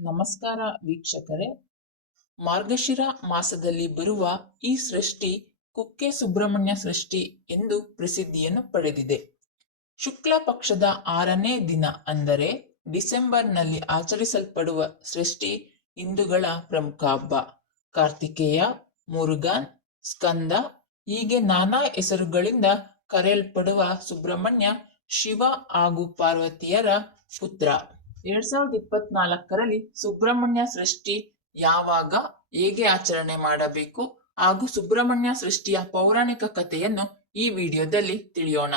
ನಮಸ್ಕಾರ ವೀಕ್ಷಕರೇ. ಮಾರ್ಗಶಿರ ಮಾಸದಲ್ಲಿ ಬರುವ ಈ ಸೃಷ್ಟಿ ಕುಕ್ಕೆ ಸುಬ್ರಹ್ಮಣ್ಯ ಸೃಷ್ಟಿ ಎಂದು ಪ್ರಸಿದ್ಧಿಯನ್ನು ಪಡೆದಿದೆ. ಶುಕ್ಲ ಪಕ್ಷದ ಆರನೇ ದಿನ ಅಂದರೆ ಡಿಸೆಂಬರ್ನಲ್ಲಿ ಆಚರಿಸಲ್ಪಡುವ ಸೃಷ್ಟಿ ಹಿಂದೂಗಳ ಪ್ರಮುಖ ಹಬ್ಬ. ಕಾರ್ತಿಕೇಯ ಮುರುಗನ್ ಸ್ಕಂದ ಹೀಗೆ ನಾನಾ ಹೆಸರುಗಳಿಂದ ಕರೆಯಲ್ಪಡುವ ಸುಬ್ರಹ್ಮಣ್ಯ ಶಿವ ಹಾಗೂ ಪಾರ್ವತಿಯರ ಪುತ್ರ. ಎರಡ್ ಸಾವಿರದ ಇಪ್ಪತ್ನಾಲ್ಕರಲ್ಲಿ ಸುಬ್ರಹ್ಮಣ್ಯ ಸೃಷ್ಟಿ ಯಾವಾಗ ಹೇಗೆ ಆಚರಣೆ ಮಾಡಬೇಕು ಹಾಗೂ ಸುಬ್ರಹ್ಮಣ್ಯ ಸೃಷ್ಟಿಯ ಪೌರಾಣಿಕ ಕಥೆಯನ್ನು ಈ ವಿಡಿಯೋದಲ್ಲಿ ತಿಳಿಯೋಣ.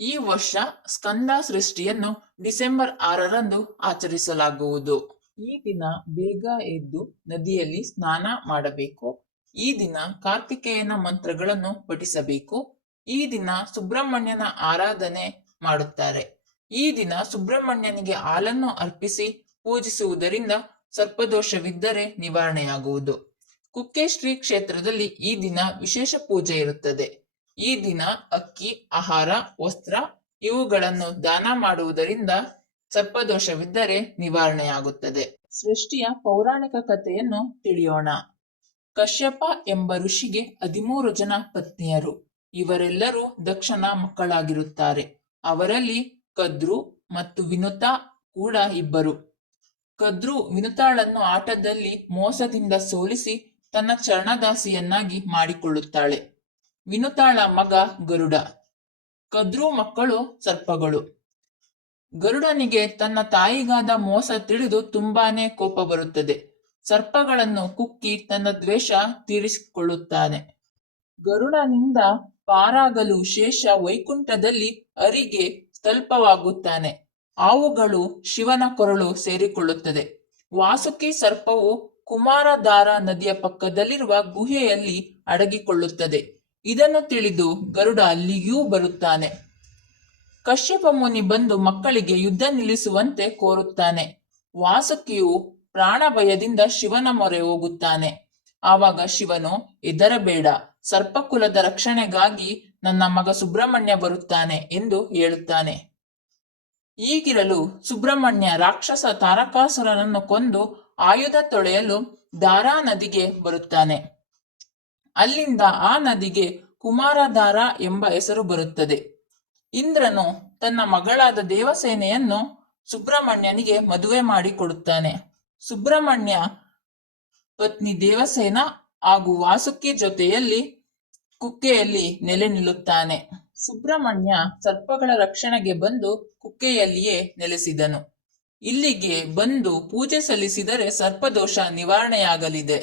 ಈ ವರ್ಷ ಸ್ಕಂದ ಸೃಷ್ಟಿಯನ್ನು ಡಿಸೆಂಬರ್ ಆರರಂದು ಆಚರಿಸಲಾಗುವುದು. ಈ ದಿನ ಬೇಗ ಎದ್ದು ನದಿಯಲ್ಲಿ ಸ್ನಾನ ಮಾಡಬೇಕು. ಈ ದಿನ ಕಾರ್ತಿಕೇಯನ ಮಂತ್ರಗಳನ್ನು ಪಠಿಸಬೇಕು. ಈ ದಿನ ಸುಬ್ರಹ್ಮಣ್ಯನ ಆರಾಧನೆ ಮಾಡುತ್ತಾರೆ. ಈ ದಿನ ಸುಬ್ರಹ್ಮಣ್ಯನಿಗೆ ಹಾಲನ್ನು ಅರ್ಪಿಸಿ ಪೂಜಿಸುವುದರಿಂದ ಸರ್ಪದೋಷವಿದ್ದರೆ ನಿವಾರಣೆಯಾಗುವುದು. ಕುಕ್ಕೆ ಶ್ರೀ ಕ್ಷೇತ್ರದಲ್ಲಿ ಈ ದಿನ ವಿಶೇಷ ಪೂಜೆ ಇರುತ್ತದೆ. ಈ ದಿನ ಅಕ್ಕಿ, ಆಹಾರ, ವಸ್ತ್ರ ಇವುಗಳನ್ನು ದಾನ ಮಾಡುವುದರಿಂದ ಸರ್ಪದೋಷವಿದ್ದರೆ ನಿವಾರಣೆಯಾಗುತ್ತದೆ. ಸೃಷ್ಟಿಯ ಪೌರಾಣಿಕ ಕಥೆಯನ್ನು ತಿಳಿಯೋಣ. ಕಶ್ಯಪ ಎಂಬ ಋಷಿಗೆ ಹದಿಮೂರು ಜನ ಪತ್ನಿಯರು. ಇವರೆಲ್ಲರೂ ದಕ್ಷನ ಮಕ್ಕಳಾಗಿರುತ್ತಾರೆ. ಅವರಲ್ಲಿ ಕದ್ರು ಮತ್ತು ವಿನುತಾ ಕೂಡ ಇಬ್ಬರು. ಕದ್ರು ವಿನುತಾಳನ್ನು ಆಟದಲ್ಲಿ ಮೋಸದಿಂದ ಸೋಲಿಸಿ ತನ್ನ ಚರಣದಾಸಿಯನ್ನಾಗಿ ಮಾಡಿಕೊಳ್ಳುತ್ತಾಳೆ. ವಿನುತಾಳ ಮಗ ಗರುಡ. ಕದ್ರು ಮಕ್ಕಳು ಸರ್ಪಗಳು. ಗರುಡನಿಗೆ ತನ್ನ ತಾಯಿಗಾದ ಮೋಸ ತಿಳಿದು ತುಂಬಾನೇ ಕೋಪ ಬರುತ್ತದೆ. ಸರ್ಪಗಳನ್ನು ಕುಕ್ಕಿ ತನ್ನ ದ್ವೇಷ ತೀರಿಸಿಕೊಳ್ಳುತ್ತಾನೆ. ಗರುಡನಿಂದ ಪಾರಾಗಲು ಶೇಷ ವೈಕುಂಠದಲ್ಲಿ ಅರಿಗೆ ತಲ್ಪವಾಗುತ್ತಾನೆ. ಆವುಗಳು ಶಿವನ ಕೊರಳು ಸೇರಿಕೊಳ್ಳುತ್ತದೆ. ವಾಸುಕಿ ಸರ್ಪವು ಕುಮಾರಧಾರ ನದಿಯ ಪಕ್ಕದಲ್ಲಿರುವ ಗುಹೆಯಲ್ಲಿ ಅಡಗಿಕೊಳ್ಳುತ್ತದೆ. ಇದನ್ನು ತಿಳಿದು ಗರುಡ ಅಲ್ಲಿಯೂ ಬರುತ್ತಾನೆ. ಕಶ್ಯಪ ಮುನಿ ಬಂದು ಮಕ್ಕಳಿಗೆ ಯುದ್ಧ ನಿಲ್ಲಿಸುವಂತೆ ಕೋರುತ್ತಾನೆ. ವಾಸುಕಿಯು ಪ್ರಾಣ ಭಯದಿಂದ ಶಿವನ ಮೊರೆ ಹೋಗುತ್ತಾನೆ. ಆವಾಗ ಶಿವನು, ಎದರಬೇಡ, ಸರ್ಪಕುಲದ ರಕ್ಷಣೆಗಾಗಿ ನನ್ನ ಮಗ ಸುಬ್ರಹ್ಮಣ್ಯ ಬರುತ್ತಾನೆ ಎಂದು ಹೇಳುತ್ತಾನೆ. ಈಗಿರಲು ಸುಬ್ರಹ್ಮಣ್ಯ ರಾಕ್ಷಸ ತಾರಕಾಸುರನನ್ನು ಕೊಂದು ಆಯುಧ ತೊಳೆಯಲು ದಾರಾ ನದಿಗೆ ಬರುತ್ತಾನೆ. ಅಲ್ಲಿಂದ ಆ ನದಿಗೆ ಕುಮಾರಧಾರ ಎಂಬ ಹೆಸರು ಬರುತ್ತದೆ. ಇಂದ್ರನು ತನ್ನ ಮಗಳಾದ ದೇವಸೇನೆಯನ್ನು ಸುಬ್ರಹ್ಮಣ್ಯನಿಗೆ ಮದುವೆ ಮಾಡಿಕೊಡುತ್ತಾನೆ. ಸುಬ್ರಹ್ಮಣ್ಯ ಪತ್ನಿ ದೇವಸೇನ ಹಾಗೂ ವಾಸುಕಿ ಜೊತೆಯಲ್ಲಿ ಕುಕ್ಕೆಯಲ್ಲಿ ನೆಲೆ ನಿಲ್ಲುತ್ತಾನೆ. ಸುಬ್ರಹ್ಮಣ್ಯ ಸರ್ಪಗಳ ರಕ್ಷಣೆಗೆ ಬಂದು ಕುಕ್ಕೆಯಲ್ಲಿಯೇ ನೆಲೆಸಿದನು. ಇಲ್ಲಿಗೆ ಬಂದು ಪೂಜೆ ಸಲ್ಲಿಸಿದರೆ ಸರ್ಪದೋಷ ನಿವಾರಣೆಯಾಗಲಿದೆ.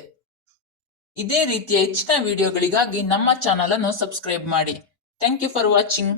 ಇದೇ ರೀತಿಯ ಹೆಚ್ಚಿನ ವಿಡಿಯೋಗಳಿಗಾಗಿ ನಮ್ಮ ಚಾನಲ್ ಅನ್ನು ಸಬ್ಸ್ಕ್ರೈಬ್ ಮಾಡಿ. Thank you for watching.